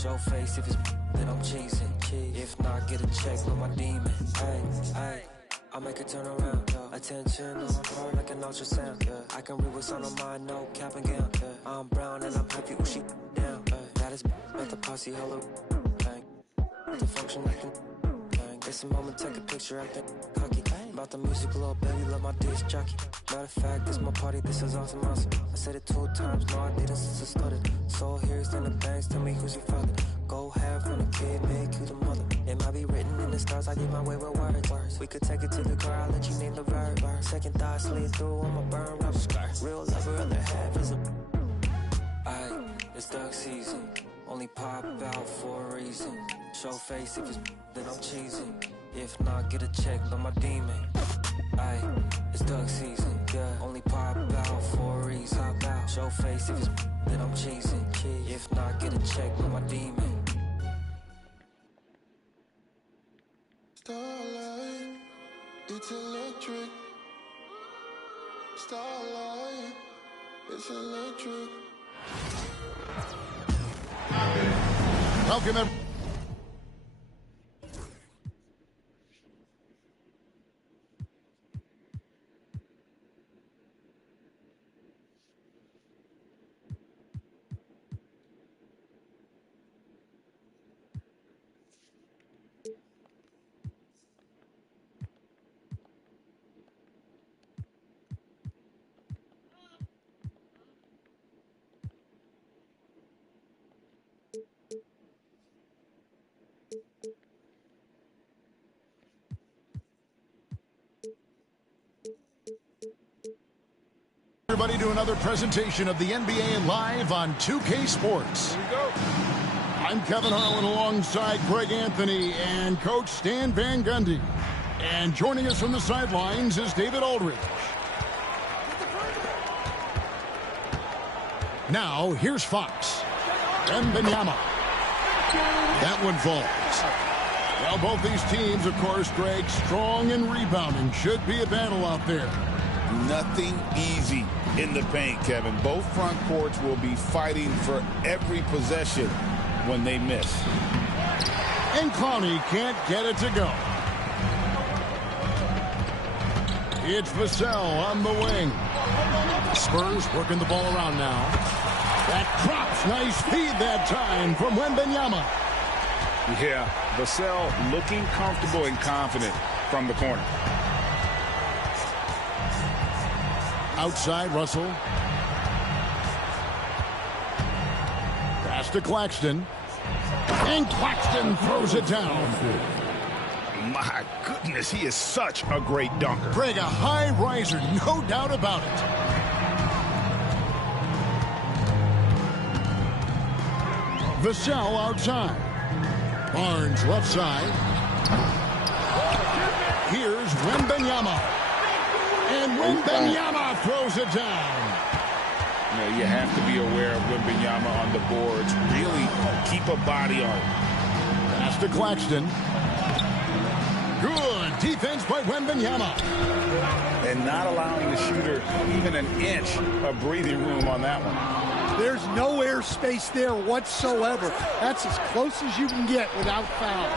Show face if it's then I'm cheesing. If not, get a check with my demon. Ay, I make her turn around. Attention on her like an ultrasound. I can read what's on her mind, no cap and gown. I'm brown and I'm happy when she down. That is at the posse hella. The function I can. It's a moment, take a picture, I think cocky. About the music, little baby, love my disc jockey. Matter of fact, this my party, this is awesome. I said it 2 times, no I didn't since I started. Soul here's then the bangs, tell me who's your father. Go half on the kid, make you the mother. It might be written in the stars, I get my way with words. We could take it to the car, I'll let you name the verb. Second thought, slid through, I'ma burn rubber. Real lover, other half is a... Aye, it's dark season. Only pop out for a reason. Show face if it's then I'm cheesing. If not, get a check by my demon. Aye, it's duck season. Yeah, only pop out for a reason. Pop out. Show face if it's then I'm cheesing. If not, get a check by my demon. Starlight, it's electric. Starlight, it's electric. Welcome everyone. Everybody to another presentation of the NBA live on 2K Sports. Here we go. I'm Kevin Harlan alongside Greg Anthony and Coach Stan Van Gundy. And joining us from the sidelines is David Aldridge. Now, here's Fox. Wembanyama. That one falls. Well, both these teams, of course, Greg, strong and rebounding. Should be a battle out there. Nothing easy in the paint, Kevin. Both front courts will be fighting for every possession when they miss. And Clowney can't get it to go. It's Vassell on the wing. Spurs working the ball around now. That drops. Nice feed that time from Wembanyama. Yeah, Vassell looking comfortable and confident from the corner. Outside, Russell. Pass to Claxton. And Claxton throws it down. My goodness, he is such a great dunker. Greg, a high riser, no doubt about it. Vassell outside. Barnes left side. Here's Wembanyama. And Wembanyama throws it down. You know, you have to be aware of Wembanyama on the boards. Really keep a body on it. Pass to Claxton. Good defense by Wembanyama. And not allowing the shooter even an inch of breathing room on that one. There's no air space there whatsoever. That's as close as you can get without foul.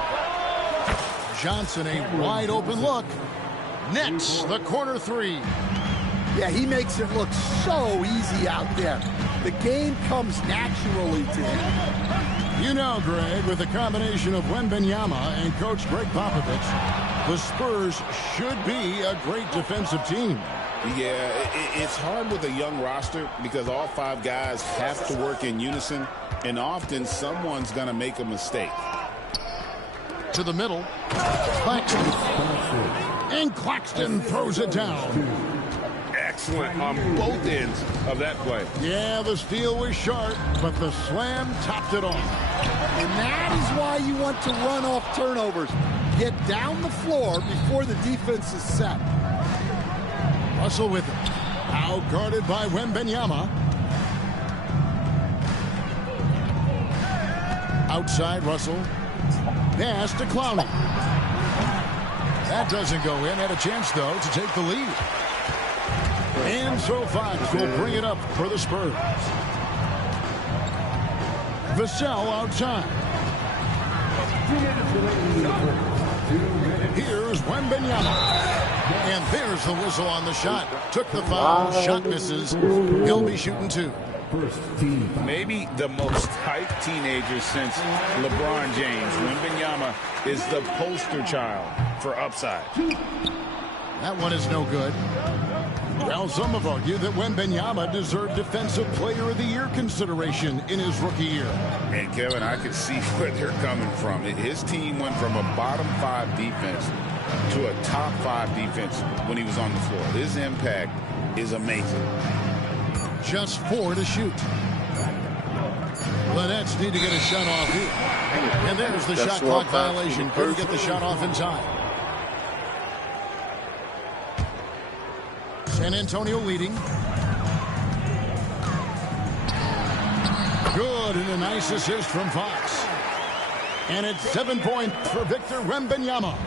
Johnson, a wide open look. Nets the corner three. Yeah, he makes it look so easy out there. The game comes naturally to him. You know, Greg, with the combination of Wembanyama and Coach Greg Popovich, the Spurs should be a great defensive team. Yeah, it's hard with a young roster because all 5 guys have to work in unison, and often someone's going to make a mistake. To the middle. Claxton. And Claxton throws it down. Excellent on both ends of that play. Yeah, the steal was sharp, but the slam topped it off. And that is why you want to run off turnovers. Get down the floor before the defense is set. Russell with it. Out guarded by Wembanyama. Outside, Russell. Pass to Clowney. That doesn't go in. Had a chance, though, to take the lead. And so Fox will bring it up for the Spurs. Vassell outside. Here's Wembanyama. And there's the whistle on the shot. Took the foul. Shot misses. He'll be shooting 2. Maybe the most hyped teenager since LeBron James. Wembanyama is the poster child for upside. That one is no good. Well, some have argued that Wembanyama deserved Defensive Player of the Year consideration in his rookie year. And, Kevin, I could see where they're coming from. His team went from a bottom 5 defense to a top 5 defense when he was on the floor. His impact is amazing. Just 4 to shoot. The Nets need to get a shot off here. And there's the shot clock violation. Couldn't get the shot off in time. San Antonio leading. Good, and a nice assist from Fox. And it's 7 points for Victor Wembanyama.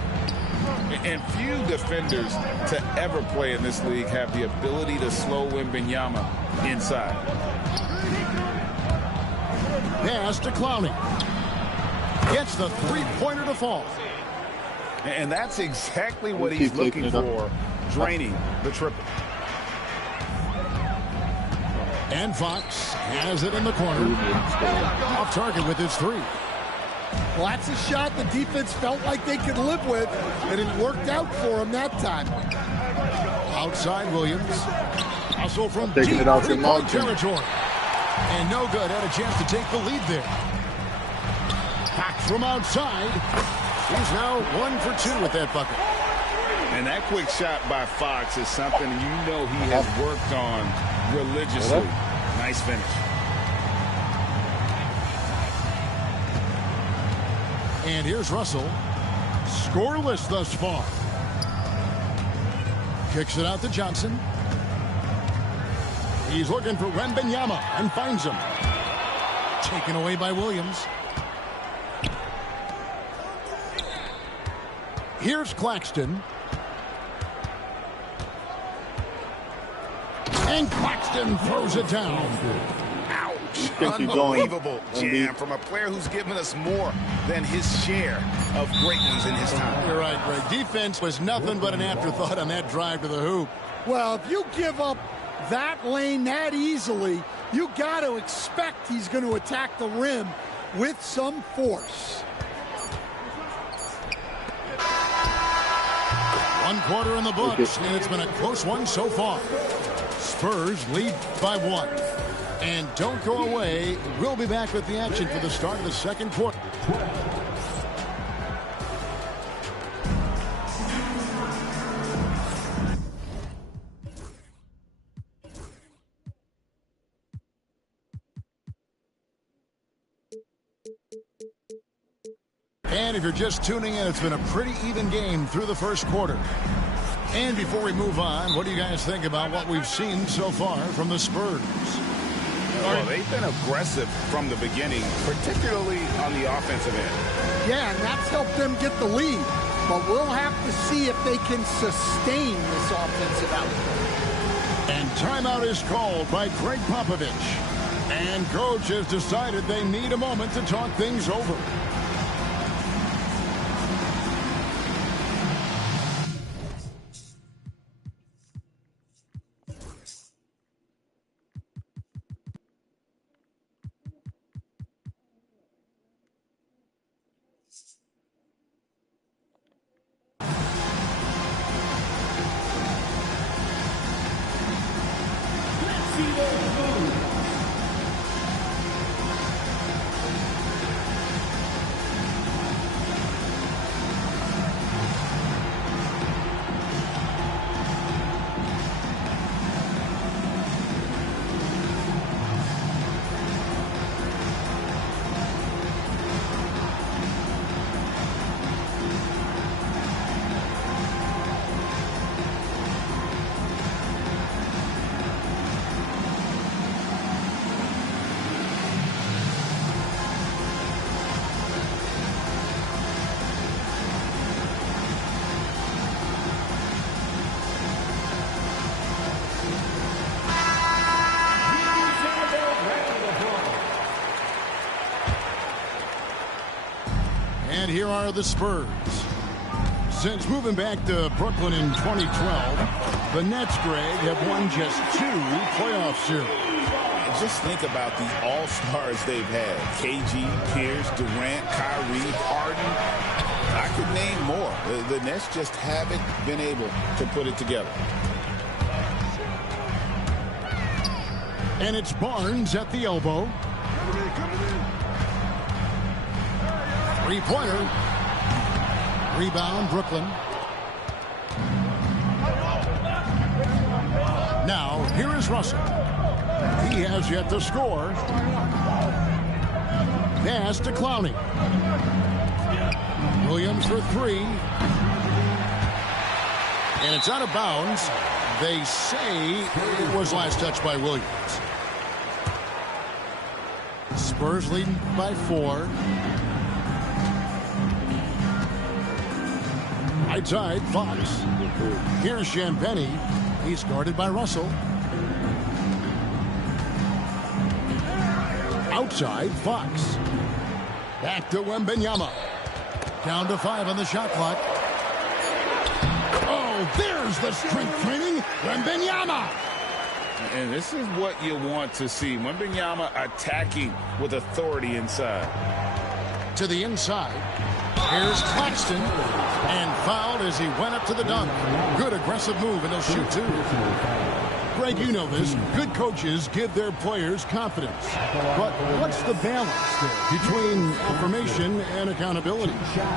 And few defenders to ever play in this league have the ability to slow Wembanyama inside. Pass to Clowney. Gets the three-pointer to fall. And that's exactly what he's looking for, draining the triple. And Fox has it in the corner. Off target with his 3. Well, that's a shot the defense felt like they could live with, and it worked out for him that time. Outside Williams. Hustle from Taking deep it out to three-point territory. And no good. Had a chance to take the lead there. Back from outside. He's now 1 for 2 with that bucket. And that quick shot by Fox is something you know he has worked on religiously. Nice finish. And here's Russell. Scoreless thus far. Kicks it out to Johnson. He's looking for Wembanyama and finds him. Taken away by Williams. Here's Claxton. And Claxton throws it down. Ouch. Unbelievable jam from a player who's given us more than his share of great ones in his time. You're right, Greg. Defense was nothing but an afterthought on that drive to the hoop. Well, if you give up that lane that easily, you got to expect he's going to attack the rim with some force. 1 quarter in the books, and it's been a close one so far. Spurs lead by 1. And don't go away. We'll be back with the action for the start of the second quarter. And if you're just tuning in, it's been a pretty even game through the first quarter. And before we move on, what do you guys think about what we've seen so far from the Spurs? Well, they've been aggressive from the beginning, particularly on the offensive end. Yeah, and that's helped them get the lead. But we'll have to see if they can sustain this offensive output. And timeout is called by Greg Popovich. And coach has decided they need a moment to talk things over. And here are the Spurs. Since moving back to Brooklyn in 2012, the Nets, Greg, have won just 2 playoff series. Just think about the all-stars they've had. KG, Pierce, Durant, Kyrie, Harden. I could name more. The Nets just haven't been able to put it together. And it's Barnes at the elbow. Three-pointer. Rebound, Brooklyn. Now, here is Russell. He has yet to score. Pass to Clowney. Williams for 3. And it's out of bounds. They say it was last touched by Williams. Spurs leading by 4. Right side, Fox. Here's Champagny. He's guarded by Russell. Outside, Fox. Back to Wembanyama. Down to 5 on the shot clock. Oh, there's the strength training. Wembanyama. And this is what you want to see. Wembanyama attacking with authority inside. To the inside. Here's Claxton. And fouled as he went up to the dunk. Good aggressive move, and he'll shoot 2. Greg, you know this. Good coaches give their players confidence. But what's the balance there between affirmation and accountability?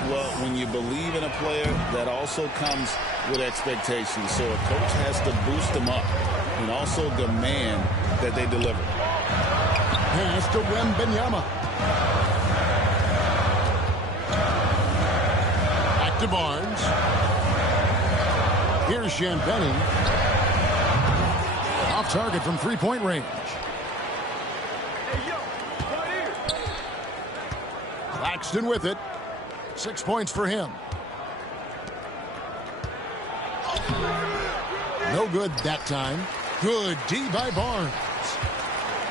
Well, when you believe in a player, that also comes with expectations. So a coach has to boost them up and also demand that they deliver. Pass to Wembanyama. Back to Barnes. Here's Champagny. Off target from three-point range. Claxton with it. 6 points for him. No good that time. Good D by Barnes.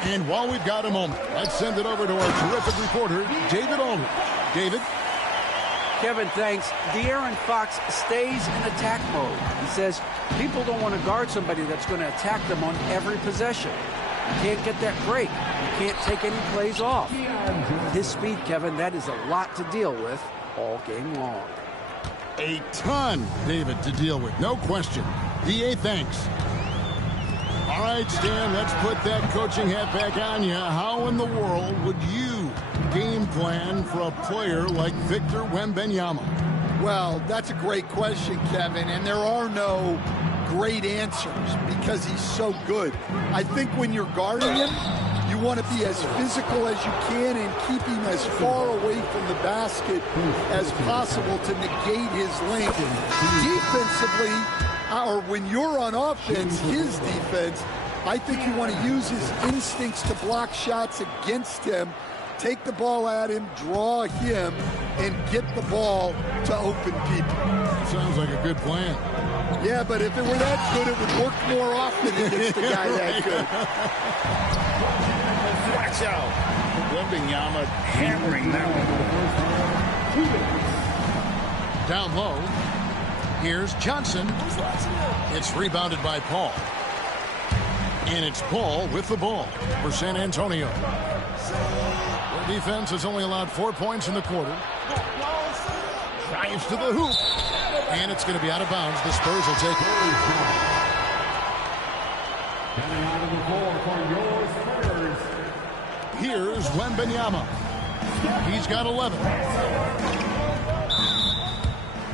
And while we've got a moment, let's send it over to our terrific reporter, David Aldridge. David? Kevin, thanks. De'Aaron Fox stays in attack mode. He says people don't want to guard somebody that's going to attack them on every possession. You can't get that break. You can't take any plays off. His speed, Kevin, that is a lot to deal with all game long. A ton, David, to deal with. No question. DA, thanks. All right, Stan, let's put that coaching hat back on you. How in the world would you game plan for a player like Victor Wembanyama? Well, that's a great question, Kevin, and there are no great answers because he's so good. I think when you're guarding him, you want to be as physical as you can and keep him as far away from the basket as possible to negate his length. Defensively, or when you're on offense, his defense, I think you want to use his instincts to block shots against him, take the ball at him, draw him, and get the ball to open people. Sounds like a good plan. Yeah, but if it were that good, it would work more often against a guy that good. Watch out. Wembanyama hammering that one. Down low. Here's Johnson. It's rebounded by Paul. And it's Paul with the ball for San Antonio. Their defense has only allowed 4 points in the quarter. Drives to the hoop. And it's going to be out of bounds. The Spurs will take it. Here's Wembanyama. He's got 11.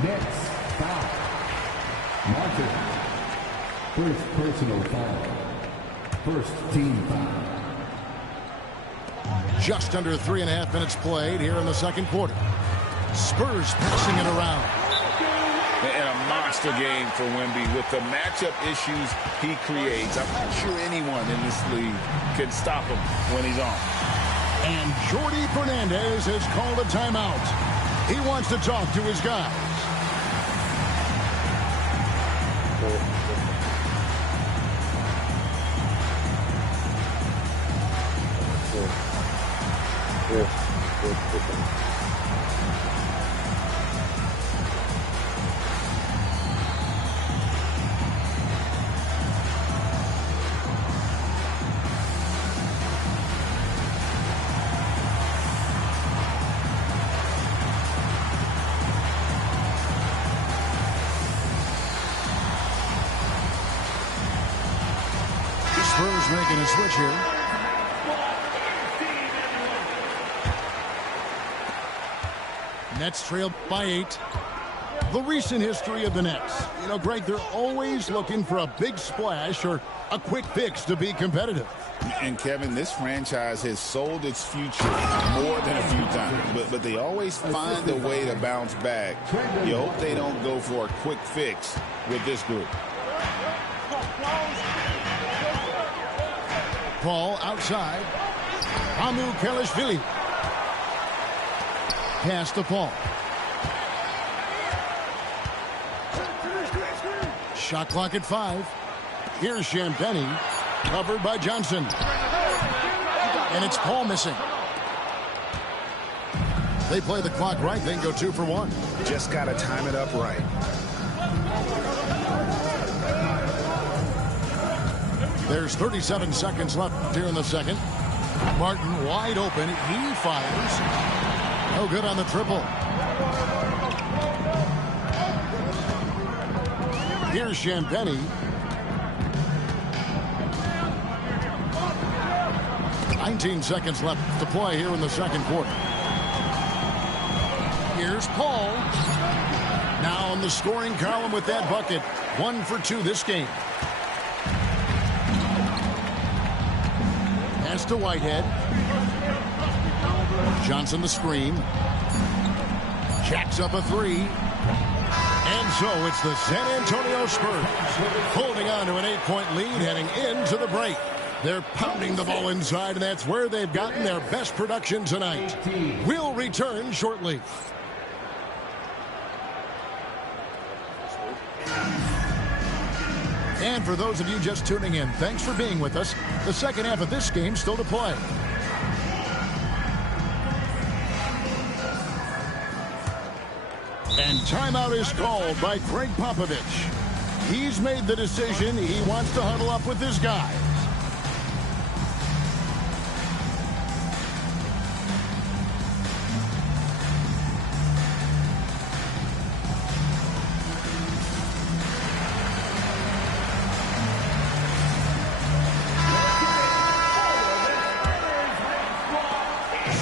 Next foul. Martin. First personal foul. First team foul. Just under 3.5 minutes played here in the second quarter. Spurs passing it around. And a monster game for Wemby with the matchup issues he creates. I'm not sure anyone in this league can stop him when he's on. And Jordi Fernandez has called a timeout. He wants to talk to his guys. Spurs making a switch here. Nets trail by 8. The recent history of the Nets. You know, Greg, they're always looking for a big splash or a quick fix to be competitive. And, Kevin, this franchise has sold its future more than a few times. But they always find a way to bounce back. You hope they don't go for a quick fix with this group. Paul outside. Hamu Kelishvili. Pass to Paul. Shot clock at 5. Here's Champagny. Covered by Johnson. And it's Paul missing. They play the clock right. They can go 2 for 1. Just got to time it up right. There's 37 seconds left here in the second. Martin wide open. He fires. No good on the triple. Here's Champagny. 19 seconds left to play here in the second quarter. Here's Paul. Now in the scoring column with that bucket. 1 for 2 this game. Pass to Whitehead. Johnson the screen. Jacks up a 3. And so it's the San Antonio Spurs holding on to an 8-point lead heading into the break. They're pounding the ball inside, and that's where they've gotten their best production tonight. We'll return shortly. And for those of you just tuning in, thanks for being with us. The second half of this game still to play. And timeout is called by Greg Popovich. He's made the decision. He wants to huddle up with his guys.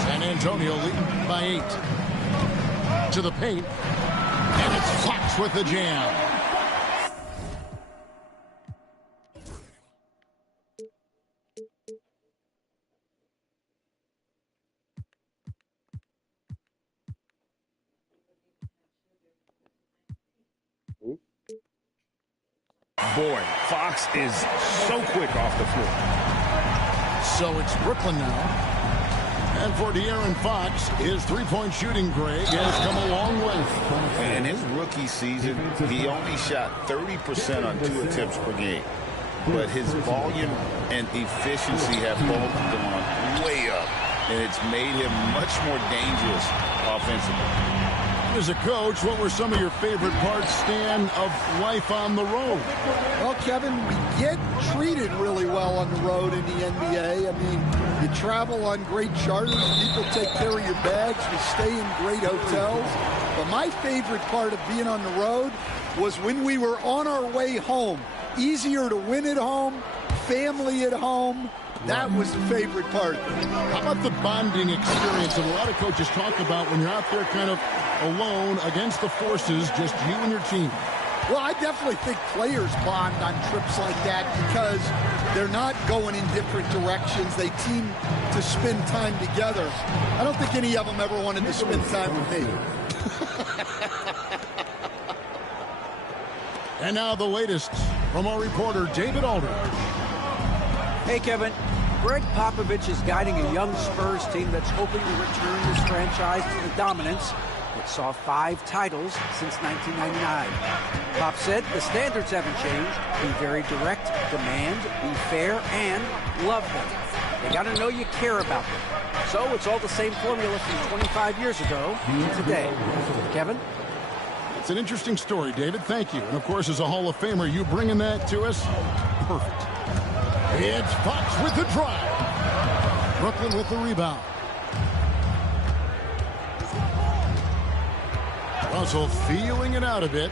San Antonio leading by 8. To the paint. And it's Fox with the jam. Boy, Fox is so quick off the floor. So it's Brooklyn now. And for De'Aaron Fox, his three-point shooting, Greg, has come a long way. In his rookie season, he only shot 30% on 2 attempts per game. But his volume and efficiency have both gone way up. And it's made him much more dangerous offensively. As a coach, what were some of your favorite parts, Stan, of life on the road? Well, Kevin, we get treated really well on the road in the NBA. I mean, you travel on great charters. People take care of your bags. We stay in great hotels. But my favorite part of being on the road was when we were on our way home. Easier to win at home, family at home. That was the favorite part. How about the bonding experience that a lot of coaches talk about when you're out there kind of alone against the forces, just you and your team? Well, I definitely think players bond on trips like that because they're not going in different directions. They team to spend time together. I don't think any of them ever wanted to spend time with me. And now the latest from our reporter, David Aldridge. Hey, Kevin. Greg Popovich is guiding a young Spurs team that's hoping to return this franchise to the dominance that saw 5 titles since 1999. Pop said the standards haven't changed. Be very direct, demand, be fair, and love them. They got to know you care about them. So it's all the same formula from 25 years ago to today. Kevin? It's an interesting story, David. Thank you. And, of course, as a Hall of Famer, you bringing that to us? Perfect. It's Fox with the drive. Brooklyn with the rebound. Russell feeling it out a bit.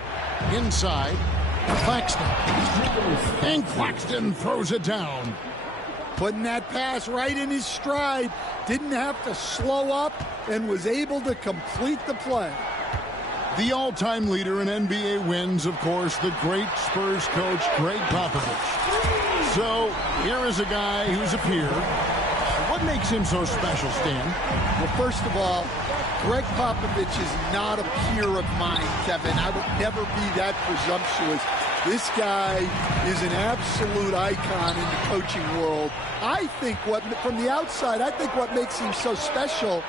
Inside. Claxton. And Claxton throws it down. Putting that pass right in his stride. Didn't have to slow up and was able to complete the play. The all-time leader in NBA wins, of course, the great Spurs coach, Greg Popovich. So here is a guy who's a peer. What makes him so special, Stan? Well, first of all, Greg Popovich is not a peer of mine, Kevin. I would never be that presumptuous. This guy is an absolute icon in the coaching world. I think from the outside, I think what makes him so special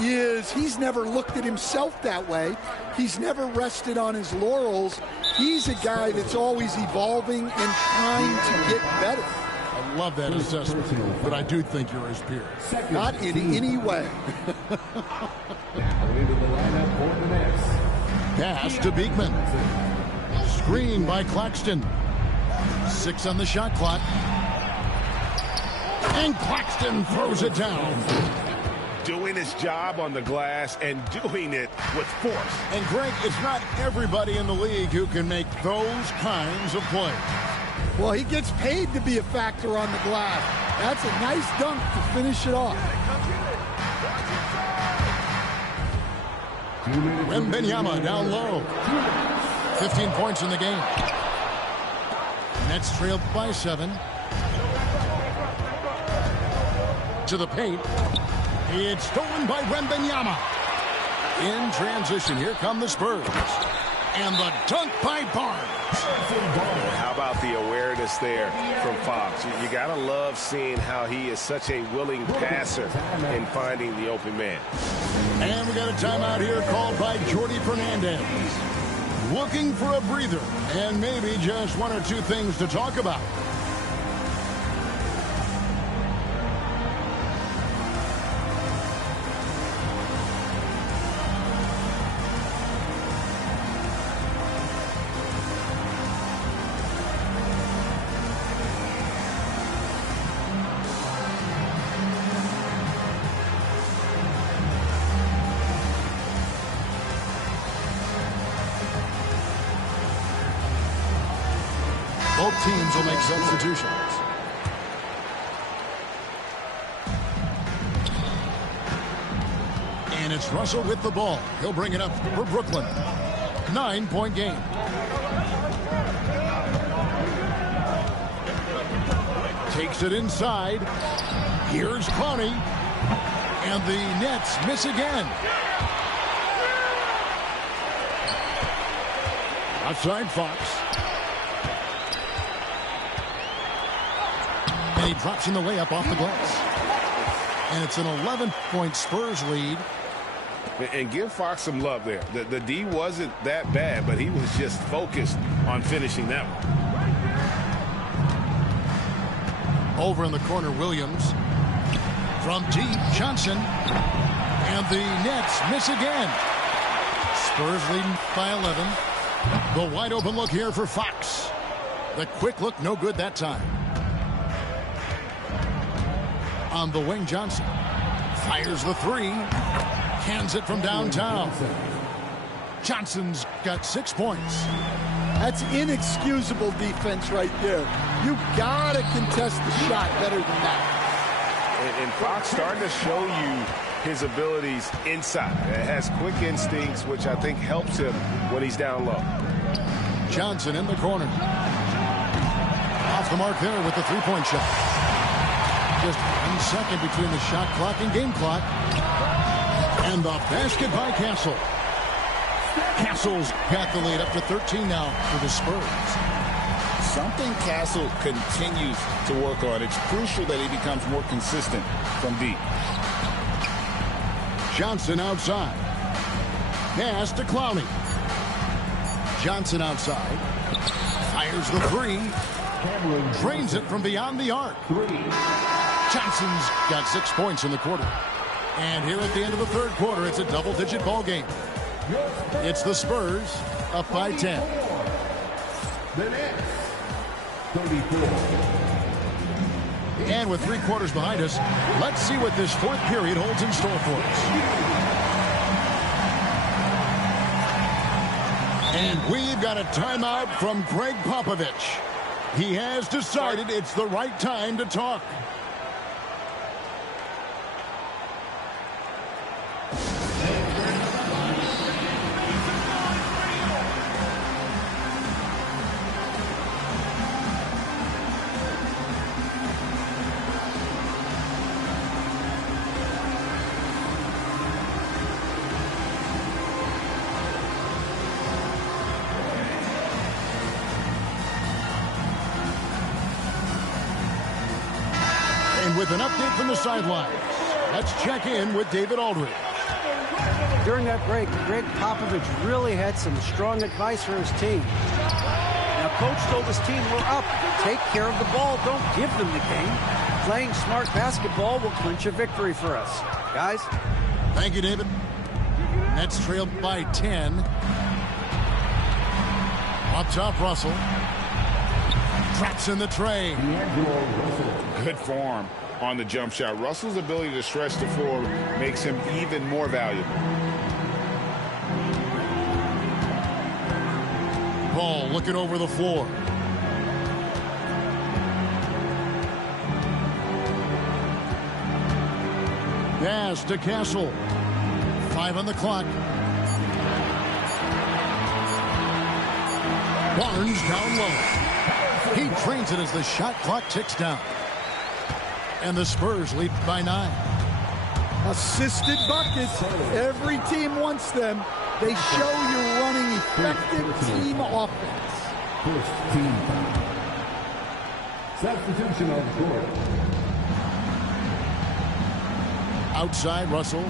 is he's never looked at himself that way. He's never rested on his laurels. He's a guy that's always evolving and trying to get better. I love that assessment, but I do think you're his peer. Not in any way. Now into the lineup for the Nets. Pass to Beekman. Screen by Claxton. 6 on the shot clock. And Claxton throws it down. Doing his job on the glass and doing it with force. And Greg, it's not everybody in the league who can make those kinds of plays. Well, he gets paid to be a factor on the glass. That's a nice dunk to finish it off. Wembanyama down low. 15 points in the game. Nets trailed by 7. To the paint. It's stolen by Wembanyama. In transition, here come the Spurs. And the dunk by Barnes. How about the awareness there from Fox? You got to love seeing how he is such a willing passer in finding the open man. And we got a timeout here called by Jordi Fernandez. Looking for a breather and maybe just 1 or 2 things to talk about. Both teams will make substitutions. And it's Russell with the ball. He'll bring it up for Brooklyn. 9-point game. Takes it inside. Here's Clowney. And the Nets miss again. Outside Fox. And he drops in the layup off the glass. And it's an 11-point Spurs lead. And give Fox some love there. The D wasn't that bad, but he was just focused on finishing that one. Over in the corner, Williams. From deep, Johnson. And the Nets miss again. Spurs leading by 11. The wide open look here for Fox. The quick look, no good that time. On the wing, Johnson fires the 3, cans it from downtown. Johnson's got 6 points. That's inexcusable defense right there. You gotta contest the shot better than that. And Fox starting to show you his abilities inside. It has quick instincts, which I think helps him when he's down low. Johnson in the corner. Off the mark there with the 3-point shot. Just 1 second between the shot clock and game clock. And the basket by Castle. Castle's got the lead up to 13 now for the Spurs. Something Castle continues to work on. It's crucial that he becomes more consistent from deep. Johnson outside. Pass to Clowney. Johnson outside. Fires the 3. Drains it from beyond the arc. Johnson's got 6 points in the quarter. And here at the end of the third quarter, it's a double-digit ball game. It's the Spurs up by 10. The Nets, 34. And with 3 quarters behind us, let's see what this fourth period holds in store for us. And we've got a timeout from Greg Popovich. He has decided it's the right time to talk. with an update from the sidelines. Let's check in with David Aldridge. During that break, Greg Popovich really had some strong advice for his team. Now, Coach told his team, we're up. Take care of the ball. Don't give them the game. Playing smart basketball will clinch a victory for us. Guys? Thank you, David. Nets trail by 10. Up top, Russell. Traps in the tray. Good form on the jump shot. Russell's ability to stretch the floor makes him even more valuable. Ball looking over the floor. Pass to Castle. 5 on the clock. Barnes down low. He trains it as the shot clock ticks down. And the Spurs lead by 9. Assisted buckets. Every team wants them. They show you're running effective team offense. First team foul. Substitution on the court. Outside, Russell.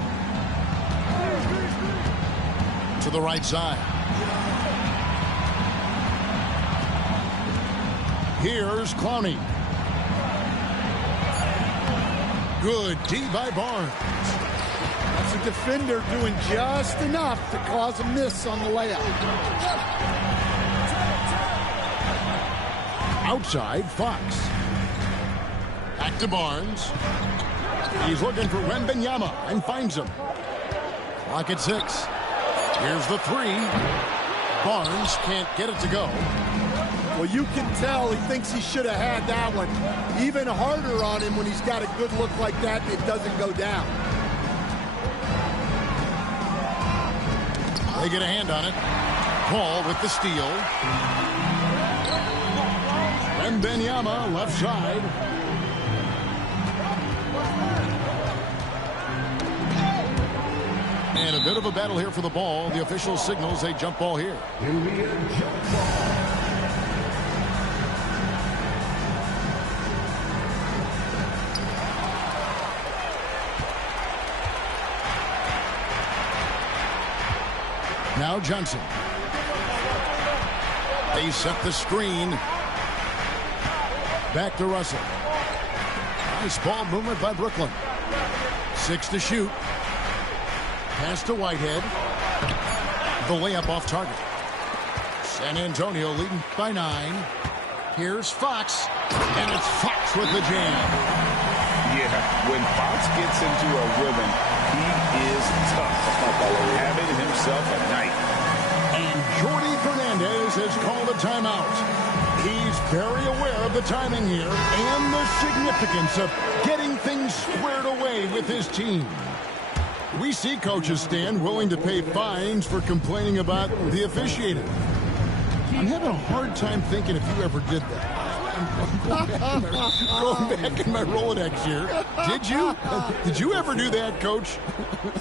To the right side. Here's Clowney. Good D by Barnes. That's a defender doing just enough to cause a miss on the layup. Outside, Fox. Back to Barnes. He's looking for Wembanyama and finds him. Clock at 6. Here's the 3. Barnes can't get it to go. Well, you can tell he thinks he should have had that one. Even harder on him when he's got a good look like that and it doesn't go down. They get a hand on it. Paul with the steal. Wembanyama left side. And a bit of a battle here for the ball. The official signals a jump ball here. It'll be a jump ball. Now Johnson. They set the screen. Back to Russell. Nice ball movement by Brooklyn. 6 to shoot. Pass to Whitehead. The layup off target. San Antonio leading by 9. Here's Fox. And it's Fox with the jam. Yeah, when Fox gets into a rhythm, he is tough. Having himself a night. And Jordi Fernandez has called a timeout. He's very aware of the timing here and the significance of getting things squared away with his team. We see coaches stand willing to pay fines for complaining about the officiating. I'm having a hard time thinking if you ever did that. I'm going back in my Rolodex here. Did you? Did you ever do that, Coach?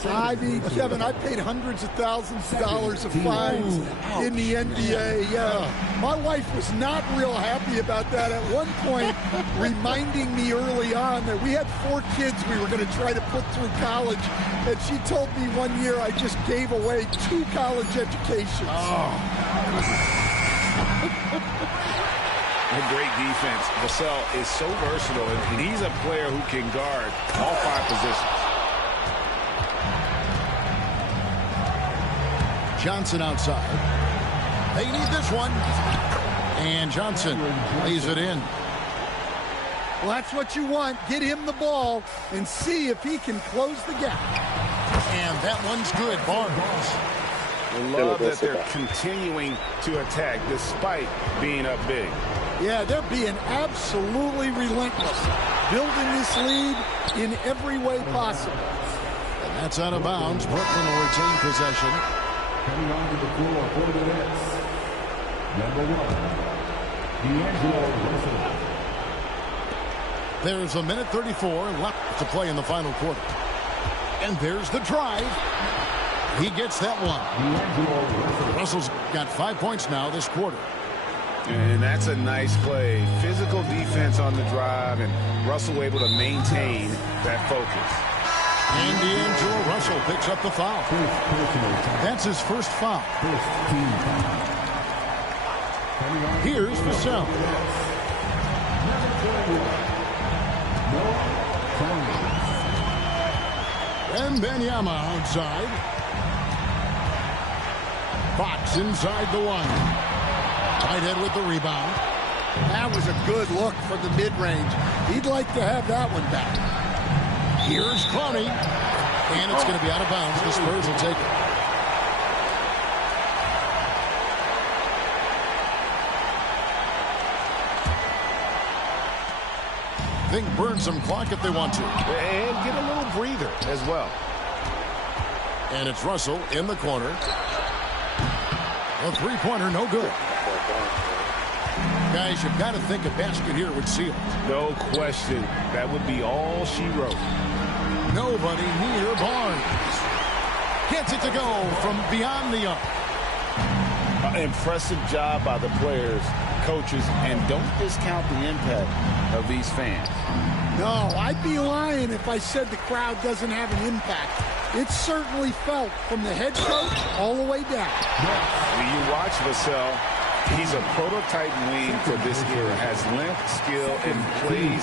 I mean, Kevin, I paid hundreds of thousands of dollars of fines in the NBA. My wife was not real happy about that at one point, reminding me early on that we had 4 kids we were going to try to put through college. And she told me one year I just gave away 2 college educations. A great defense. Vassell is so versatile, and he's a player who can guard all 5 positions. Johnson outside. They need this one. And Johnson lays it in. Well, that's what you want. Get him the ball and see if he can close the gap. And that one's good, Barnes. I love that they're continuing to attack despite being up big. Yeah, they're being absolutely relentless, building this lead in every way possible. And that's out of bounds. Brooklyn will retain possession. Coming onto the floor for the Nets. Number 1, D'Angelo Russell. There's a minute 34 left to play in the final quarter. And there's the drive. He gets that one. Russell's got 5 points now this quarter. And that's a nice play. Physical defense on the drive, and Russell able to maintain that focus. And D'Angelo Russell picks up the foul. That's his first foul. Here's Vassell. And Benyama outside. Fox inside the one. Whitehead with the rebound. That was a good look from the mid-range. He'd like to have that one back. Here's Clowney. And it's going to be out of bounds. The Spurs will take it. They can burn some clock if they want to. And get a little breather as well. And it's Russell in the corner. A three-pointer, no good. Guys, you've got to think a basket here would seal it. No question. That would be all she wrote. Nobody near Barnes. Gets it to go from beyond the arc. Impressive job by the players, coaches, and don't discount the impact of these fans. No, I'd be lying if I said the crowd doesn't have an impact. It's certainly felt from the head coach all the way down. When you watch Vassell, he's a prototype wing for this era. Has length, skill, and plays